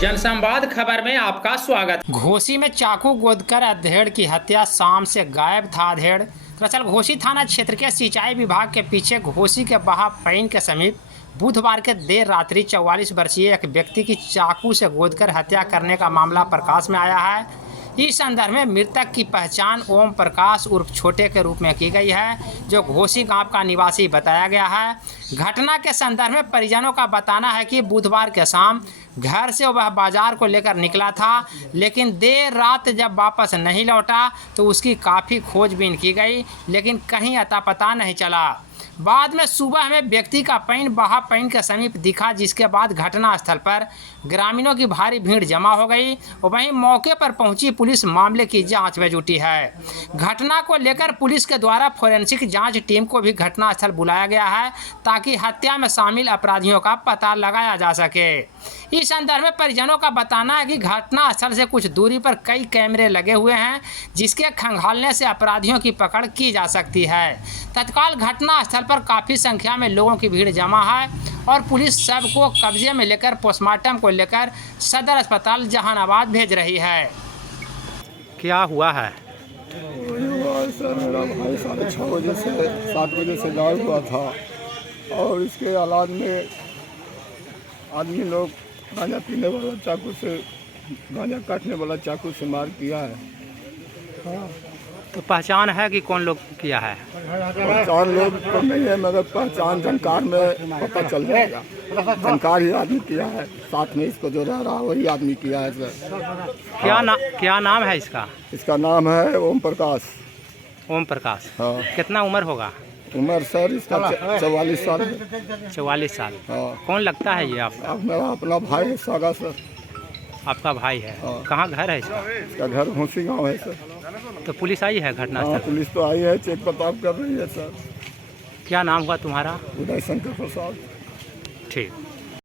जनसंवाद खबर में आपका स्वागत। घोसी में चाकू गोदकर अधेड़ की हत्या, शाम से गायब था अधेड़। दरअसल घोसी थाना क्षेत्र के सिंचाई विभाग के पीछे घोसी के बहापैन के समीप बुधवार के देर रात्रि 44 वर्षीय एक व्यक्ति की चाकू से गोदकर हत्या करने का मामला प्रकाश में आया है। इस संदर्भ में मृतक की पहचान ओम प्रकाश उर्फ छोटे के रूप में की गई है, जो घोसी गांव का निवासी बताया गया है। घटना के संदर्भ में परिजनों का बताना है कि बुधवार के शाम घर से वह बाजार को लेकर निकला था, लेकिन देर रात जब वापस नहीं लौटा तो उसकी काफ़ी खोजबीन की गई, लेकिन कहीं अता पता नहीं चला। बाद में सुबह में व्यक्ति का पैन बहापैन के समीप दिखा, जिसके बाद घटनास्थल पर ग्रामीणों की भारी भीड़ जमा हो गई। वहीं मौके पर पहुंची पुलिस मामले की जांच में जुटी है। घटना को लेकर पुलिस के द्वारा फोरेंसिक जांच टीम को भी घटनास्थल बुलाया गया है, ताकि हत्या में शामिल अपराधियों का पता लगाया जा सके। इस संदर्भ में परिजनों का बताना है कि घटनास्थल से कुछ दूरी पर कई कैमरे लगे हुए हैं, जिसके खंगालने से अपराधियों की पकड़ की जा सकती है। तत्काल घटनास्थल पर काफ़ी संख्या में लोगों की भीड़ जमा है और पुलिस शव को कब्जे में लेकर पोस्टमार्टम को लेकर सदर अस्पताल जहानाबाद भेज रही है। क्या हुआ है? सर, मेरा भाई 6:30 बजे से 7 बजे से गायब हुआ था और इसके औलाद में आदमी लोग गांजा पीने वाला चाकू से, गांजा काटने वाला चाकू से मार किया है। हाँ, तो पहचान है कि कौन लोग किया है? पहचान लोग तो नहीं है, मगर पहचान जानकार में पता चल जाएगा। जानकार ही आदमी किया है, साथ में इसको जो रह रहा है वही आदमी किया है सर। क्या नाम है इसका? इसका नाम है ओम प्रकाश। ओम प्रकाश। हाँ। कितना उम्र होगा? उम्र सर इसका 44 साल है। 44 साल। हाँ। कौन लगता है ये आपका? अब मेरा अपना भाई है, सागा सर। आपका भाई है? हाँ। कहाँ घर है इसका? इसका घर घोसी गांव है सर। तो पुलिस आई है घटनास्थल? हाँ, पुलिस तो आई है, चेक पड़ताल कर रही है सर। क्या नाम हुआ तुम्हारा? उदय शंकर प्रसाद। ठीक।